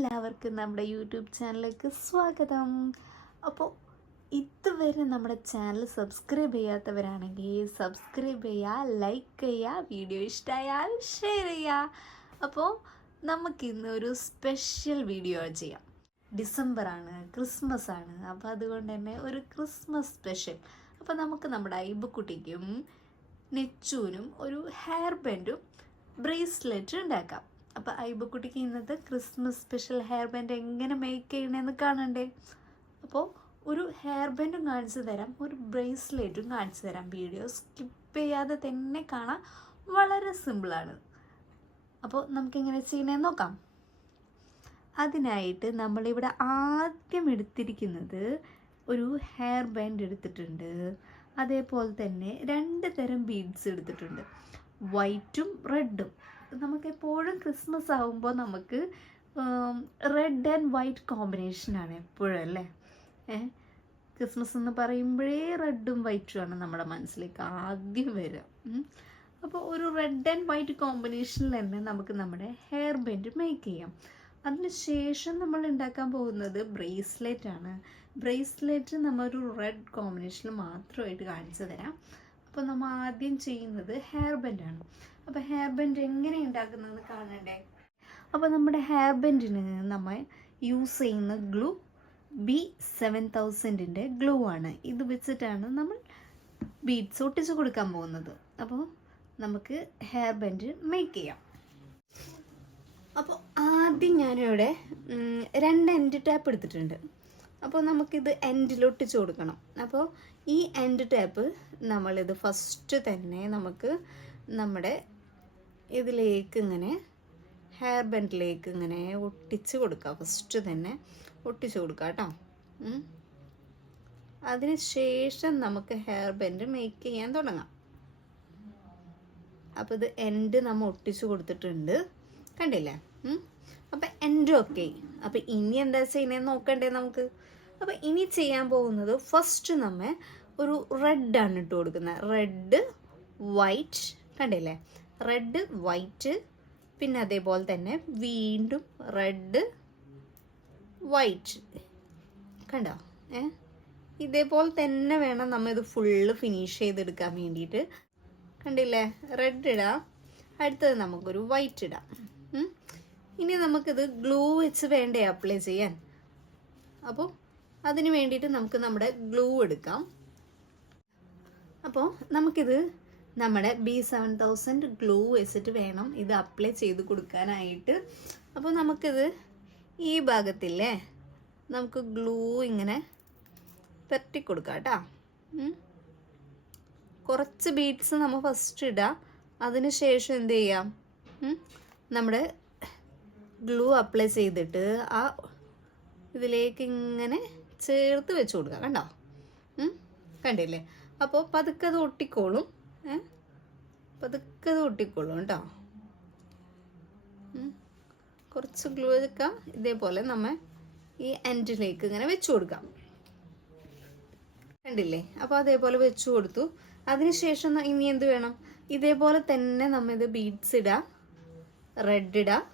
എല്ലാവർക്കും നമ്മുടെ യൂട്യൂബ് ചാനലിലേക്ക് സ്വാഗതം. അപ്പോൾ ഇതുവരെ നമ്മുടെ ചാനൽ സബ്സ്ക്രൈബ് ചെയ്യാത്തവരാണെങ്കിൽ സബ്സ്ക്രൈബ് ചെയ്യുക, ലൈക്ക് ചെയ്യുക, വീഡിയോ ഇഷ്ടമായാൽ ഷെയർ ചെയ്യുക. അപ്പോൾ നമുക്കിന്ന് ഒരു സ്പെഷ്യൽ വീഡിയോ ചെയ്യാം. ഡിസംബറാണ്, ക്രിസ്മസ് ആണ്. അപ്പോൾ അതുകൊണ്ട് തന്നെ ഒരു ക്രിസ്മസ് സ്പെഷ്യൽ. അപ്പോൾ നമുക്ക് നമ്മുടെ ഐബക്കുട്ടിക്കും നെച്ചൂനും ഒരു ഹെയർ ബാൻഡും ബ്രേസ്ലെറ്റ് ഉണ്ടാക്കാം. അപ്പോൾ ഐബക്കുട്ടിക്ക് ഇന്നത്തെ ക്രിസ്മസ് സ്പെഷ്യൽ ഹെയർ ബാൻഡ് എങ്ങനെ മേക്ക് ചെയ്യണമെന്ന് കാണണ്ടേ? അപ്പോൾ ഒരു ഹെയർ ബാൻഡും കാണിച്ചു തരാം, ഒരു ബ്രേസ്ലെറ്റും കാണിച്ചു തരാം. വീഡിയോ സ്കിപ്പ് ചെയ്യാതെ തന്നെ കാണാം, വളരെ സിമ്പിളാണ്. അപ്പോൾ നമുക്കെങ്ങനെ ചെയ്യണമെന്ന് നോക്കാം. അതിനായിട്ട് നമ്മളിവിടെ ആദ്യം എടുത്തിരിക്കുന്നത് ഒരു ഹെയർ ബാൻഡ് എടുത്തിട്ടുണ്ട്. അതേപോലെ തന്നെ 2 തരം ബീഡ്സ് എടുത്തിട്ടുണ്ട്, വൈറ്റും റെഡും. നമുക്കെപ്പോഴും ക്രിസ്മസ് ആകുമ്പോൾ നമുക്ക് റെഡ് ആൻഡ് വൈറ്റ് കോമ്പിനേഷനാണ് എപ്പോഴും അല്ലേ. ക്രിസ്മസ് എന്ന് പറയുമ്പോഴേ റെഡും വൈറ്റുമാണ് നമ്മുടെ മനസ്സിലേക്ക് ആദ്യം വരിക. അപ്പോൾ ഒരു റെഡ് ആൻഡ് വൈറ്റ് കോമ്പിനേഷനിൽ തന്നെ നമുക്ക് നമ്മുടെ ഹെയർ ബാൻഡ് മേക്ക് ചെയ്യാം. അതിന് ശേഷം നമ്മൾ ഉണ്ടാക്കാൻ പോകുന്നത് ബ്രേസ്ലെറ്റ് ആണ്. ബ്രേസ്ലെറ്റ് നമ്മളൊരു റെഡ് കോമ്പിനേഷനിൽ മാത്രമായിട്ട് കാണിച്ചു തരാം. അപ്പോൾ നമ്മൾ ആദ്യം ചെയ്യുന്നത് ഹെയർ ബാൻഡാണ്. അപ്പോൾ ഹെയർ ബാൻഡ് എങ്ങനെ ഉണ്ടാക്കുന്നതെന്ന് കാണണ്ടേ? അപ്പോൾ നമ്മുടെ ഹെയർ ബാൻഡിന് നമ്മൾ യൂസ് ചെയ്യുന്ന ഗ്ലൂ B7000ൻ്റെ ഗ്ലൂ ആണ്. ഇത് വെച്ചിട്ടാണ് നമ്മൾ ബീഡ്സ് ഒട്ടിച്ച് കൊടുക്കാൻ പോകുന്നത്. അപ്പോൾ നമുക്ക് ഹെയർ ബാൻഡ് മേക്ക് ചെയ്യാം. അപ്പോൾ ആദ്യം ഞാനിവിടെ 2 എൻഡ് ടാപ്പ് എടുത്തിട്ടുണ്ട്. അപ്പോൾ നമുക്കിത് എൻഡിലൊട്ടിച്ച് കൊടുക്കണം. അപ്പോൾ ഈ എൻഡ് ടാപ്പ് നമ്മളിത് ഫസ്റ്റ് തന്നെ നമുക്ക് നമ്മുടെ ഇതിലേക്ക് ഇങ്ങനെ ഹെയർ ബാൻഡിലേക്ക് ഇങ്ങനെ ഒട്ടിച്ച് കൊടുക്കുക. ഫസ്റ്റ് തന്നെ ഒട്ടിച്ച് കൊടുക്കുക കേട്ടോ. അതിന് ശേഷം നമുക്ക് ഹെയർ ബാൻഡ് മേക്ക് ചെയ്യാൻ തുടങ്ങാം. അപ്പോൾ ഇത് എൻഡ് നമ്മൾ ഒട്ടിച്ച് കൊടുത്തിട്ടുണ്ട്, കണ്ടില്ലേ? അപ്പം എൻഡ് ഓക്കെ. അപ്പം ഇനി എന്താ ചെയ്യുന്നതെന്ന് നോക്കണ്ടേ നമുക്ക്? അപ്പം ഇനി ചെയ്യാൻ പോകുന്നത് ഫസ്റ്റ് നമ്മൾ ഒരു റെഡാണ് ഇട്ട് കൊടുക്കുന്നത്. റെഡ് വൈറ്റ്, കണ്ടില്ലേ? റെഡ് വൈറ്റ്, പിന്നെ അതേപോലെ തന്നെ വീണ്ടും റെഡ് വൈറ്റ്, കണ്ടോ? ഇതേപോലെ തന്നെ വേണം നമ്മൾ ഇത് ഫുള്ള് ഫിനിഷ് ചെയ്തെടുക്കാൻ വേണ്ടിയിട്ട്. കണ്ടില്ലേ? റെഡ് ഇടാം, അടുത്തത് നമുക്കൊരു വൈറ്റ് ഇടാം. ഇനി നമുക്കിത് ഗ്ലൂ വെച്ച് വേണ്ടേ അപ്ലൈ ചെയ്യാൻ? അപ്പോൾ അതിന് വേണ്ടിയിട്ട് നമുക്ക് നമ്മുടെ ഗ്ലൂ എടുക്കാം. അപ്പോൾ നമുക്കിത് നമ്മുടെ B7000 ഗ്ലൂ വെച്ചിട്ട് വേണം ഇത് അപ്ലൈ ചെയ്ത് കൊടുക്കാനായിട്ട്. അപ്പോൾ നമുക്കിത് ഈ ഭാഗത്തില്ലേ, നമുക്ക് ഗ്ലൂ ഇങ്ങനെ പെരട്ടി കൊടുക്കാം കേട്ടോ. കുറച്ച് ബീഡ്സ് നമ്മൾ ഫസ്റ്റ് ഇടാം. അതിന് ശേഷം എന്ത് ചെയ്യാം, നമ്മുടെ ഗ്ലൂ അപ്ലൈ ചെയ്തിട്ട് ആ ഇതിലേക്ക് ഇങ്ങനെ ചേർത്ത് വെച്ച് കൊടുക്കാം. കണ്ടോ? കണ്ടില്ലേ? അപ്പോൾ പതുക്കെ അത് ഒട്ടിക്കോളും, പതുക്കെ അത് ഒട്ടിക്കോളും കേട്ടോ. കുറച്ച് ഗ്ലൂ എടുക്കാം, ഇതേപോലെ നമ്മൾ ഈ എൻഡിലേക്ക് ഇങ്ങനെ വെച്ച് കൊടുക്കാം. കണ്ടില്ലേ? അപ്പോൾ അതേപോലെ വെച്ച് കൊടുത്തു. അതിനുശേഷം ഇനി എന്ത് വേണം? ഇതേപോലെ തന്നെ നമ്മൾ ഇത് ബീഡ്സ് ഇടാം. റെഡ് ഇടാം,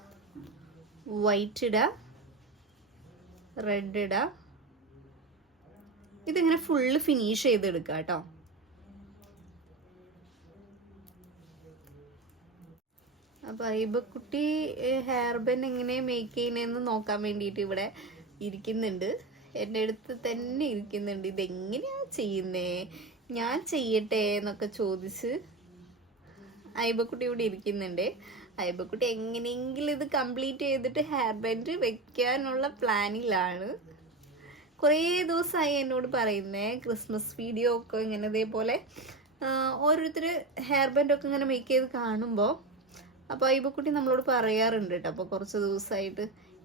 വൈറ്റ് ഇടാം, റെഡ് ഇടാം. ഇതിങ്ങനെ ഫുള്ള് ഫിനിഷ് ചെയ്തെടുക്കുക കേട്ടോ. അപ്പോൾ ഐബക്കുട്ടി ഹെയർ ബാൻഡ് എങ്ങനെ മേക്ക് ചെയ്യുന്നതെന്ന് നോക്കാൻ വേണ്ടിയിട്ട് ഇവിടെ ഇരിക്കുന്നുണ്ട്, എൻ്റെ അടുത്ത് തന്നെ ഇരിക്കുന്നുണ്ട്. ഇതെങ്ങനെയാണ് ചെയ്യുന്നേ, ഞാൻ ചെയ്യട്ടെ എന്നൊക്കെ ചോദിച്ച് ഐബക്കുട്ടി ഇവിടെ ഇരിക്കുന്നുണ്ട്. ഐബക്കുട്ടി എങ്ങനെയെങ്കിലും ഇത് കംപ്ലീറ്റ് ചെയ്തിട്ട് ഹെയർ ബാൻഡ് വെക്കാനുള്ള പ്ലാനിലാണ്. കുറേ ദിവസമായി എന്നോട് പറയുന്നേ, ക്രിസ്മസ് വീഡിയോ ഒക്കെ ഇങ്ങനെ ഇതേപോലെ ഓരോരുത്തർ ഹെയർ ബാൻഡൊക്കെ ഇങ്ങനെ മേക്ക് ചെയ്ത് കാണുമ്പോൾ അപ്പോൾ ഐബക്കുട്ടി നമ്മളോട് പറയാറുണ്ട് കേട്ടോ. അപ്പോൾ കുറച്ച് ദിവസമായിട്ട്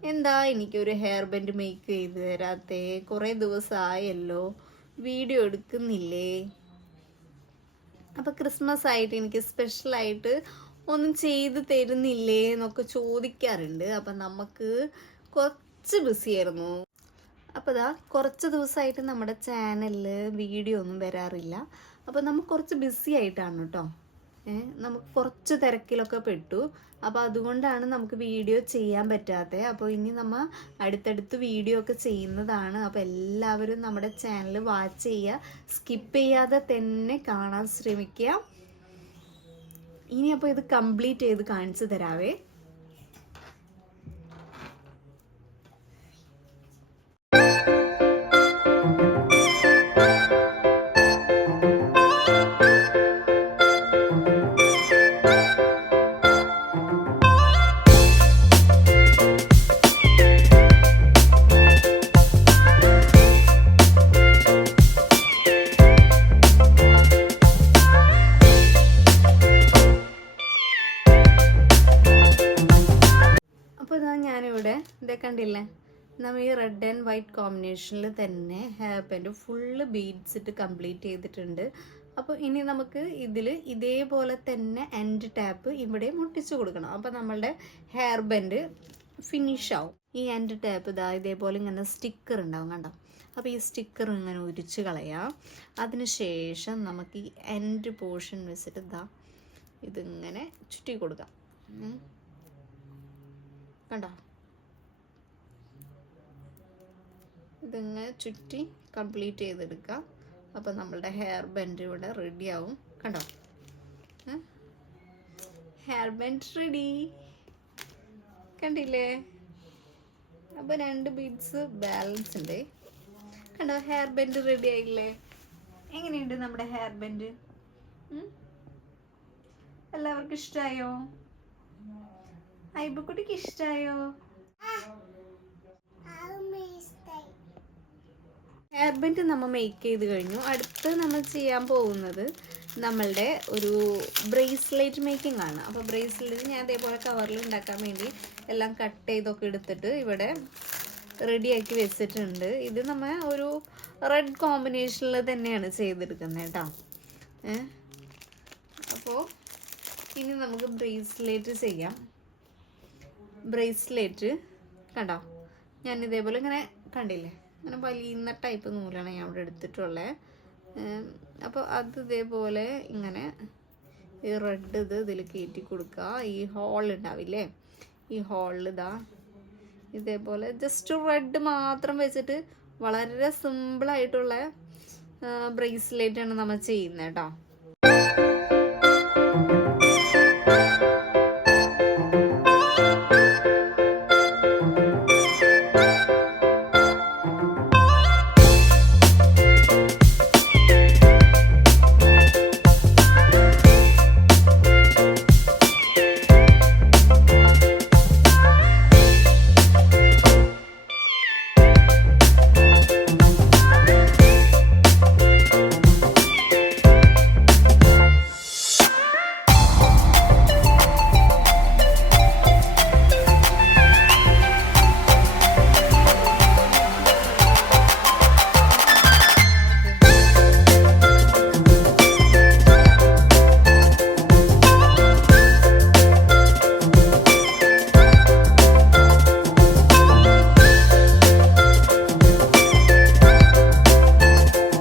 എന്താ എനിക്കൊരു ഹെയർ ബാൻഡ് മേക്ക് ചെയ്ത് തരാത്തേ, കുറേ ദിവസമായല്ലോ, വീഡിയോ എടുക്കുന്നില്ലേ, അപ്പോൾ ക്രിസ്മസ് ആയിട്ട് എനിക്ക് സ്പെഷ്യലായിട്ട് ഒന്നും ചെയ്ത് തരുന്നില്ലേ എന്നൊക്കെ ചോദിക്കാറുണ്ട്. അപ്പം നമുക്ക് കുറച്ച് ബിസി ആയിരുന്നു. അപ്പോൾ ഇതാ കുറച്ച് ദിവസമായിട്ട് നമ്മുടെ ചാനലിൽ വീഡിയോ ഒന്നും വരാറില്ല. അപ്പോൾ നമുക്ക് കുറച്ച് ബിസി ആയിട്ടാണ് കേട്ടോ. നമുക്ക് കുറച്ച് തിരക്കിലൊക്കെ പെട്ടു. അപ്പോൾ അതുകൊണ്ടാണ് നമുക്ക് വീഡിയോ ചെയ്യാൻ പറ്റാത്തത്. അപ്പോൾ ഇനി നമ്മൾ അടുത്തടുത്ത് വീഡിയോ ഒക്കെ ചെയ്യുന്നതാണ്. അപ്പോൾ എല്ലാവരും നമ്മുടെ ചാനൽ വാച്ച് ചെയ്യുക, സ്കിപ്പ് ചെയ്യാതെ തന്നെ കാണാൻ ശ്രമിക്കുക. ഇനി അപ്പോൾ ഇത് കംപ്ലീറ്റ് ചെയ്ത് കാണിച്ചു തരാവേ. ഞാനിവിടെ ഇതേ കണ്ടില്ലേ, നമ്മൾ ഈ റെഡ് ആൻഡ് വൈറ്റ് കോമ്പിനേഷനിൽ തന്നെ ഹെയർ ബാൻഡ് ഫുള്ള് ബീഡ്സ് ഇട്ട് കംപ്ലീറ്റ് ചെയ്തിട്ടുണ്ട്. അപ്പോൾ ഇനി നമുക്ക് ഇതിൽ ഇതേപോലെ തന്നെ എൻഡ് ടാപ്പ് ഇവിടെ മുട്ടിച്ചു കൊടുക്കണം. അപ്പോൾ നമ്മളുടെ ഹെയർ ബാൻഡ് ഫിനിഷ് ആവും. ഈ എൻഡ് ടാപ്പ് ഇതാ ഇതേപോലെ ഇങ്ങനെ സ്റ്റിക്കർ ഉണ്ടാവും, കണ്ടോ? അപ്പോൾ ഈ സ്റ്റിക്കർ ഇങ്ങനെ ഉരിച്ച് കളയാം. അതിനുശേഷം നമുക്ക് ഈ എൻഡ് പോർഷൻ വെച്ചിട്ട് ഇതാ ഇതിങ്ങനെ ചുറ്റി കൊടുക്കാം. കണ്ടോ? ഇതിങ്ങനെ ചുറ്റി കംപ്ലീറ്റ് ചെയ്തെടുക്കാം. അപ്പോൾ നമ്മളുടെ ഹെയർ ബാൻഡ് ഇവിടെ റെഡി ആവും. കണ്ടോ? ഹെയർ ബാൻഡ് റെഡി, കണ്ടില്ലേ? അപ്പോൾ 2 ബീഡ്സ് ബാലൻസ് ഉണ്ട്. കണ്ടോ? ഹെയർ ബാൻഡ് റെഡി ആയില്ലേ? എങ്ങനെയുണ്ട് നമ്മുടെ ഹെയർ ബാൻഡ്? എല്ലാവർക്കും ഇഷ്ടമായോ? ഐബക്കുട്ടിക്ക് ഇഷ്ടമായോ? ഹെയർ ബാൻഡ് നമ്മൾ മേക്ക് ചെയ്ത് കഴിഞ്ഞു. അടുത്ത് നമ്മൾ ചെയ്യാൻ പോകുന്നത് നമ്മളുടെ ഒരു ബ്രേസ്ലെറ്റ് മേക്കിംഗ് ആണ്. അപ്പോൾ ബ്രേസ്ലെറ്റ് ഞാൻ അതേപോലെ കവറിൽ ഉണ്ടാക്കാൻ വേണ്ടി എല്ലാം കട്ട് ചെയ്തൊക്കെ എടുത്തിട്ട് ഇവിടെ റെഡിയാക്കി വെച്ചിട്ടുണ്ട്. ഇത് നമ്മൾ ഒരു റെഡ് കോമ്പിനേഷനിൽ തന്നെയാണ് ചെയ്തെടുക്കുന്നത് കേട്ടോ. അപ്പോൾ ഇനി നമുക്ക് ബ്രേസ്ലെറ്റ് ചെയ്യാം. ബ്രേസ്ലെറ്റ് കണ്ടോ? ഞാൻ ഇതേപോലെ ഇങ്ങനെ കണ്ടില്ലേ, അങ്ങനെ വലിയുന്ന ടൈപ്പ് നൂലാണ് ഞാൻ ഇവിടെ എടുത്തിട്ടുള്ളത്. അപ്പോൾ അത് ഇതേപോലെ ഇങ്ങനെ ഈ റെഡ് ഇതിൽ കയറ്റി കൊടുക്കുക. ഈ ഹോൾ ഉണ്ടാവില്ലേ, ഈ ഹോളിൽ ഇതാ ഇതേപോലെ ജസ്റ്റ് റെഡ് മാത്രം വെച്ചിട്ട് വളരെ സിമ്പിളായിട്ടുള്ള ബ്രേസ്ലെറ്റാണ് നമ്മൾ ചെയ്യുന്നത് കേട്ടോ.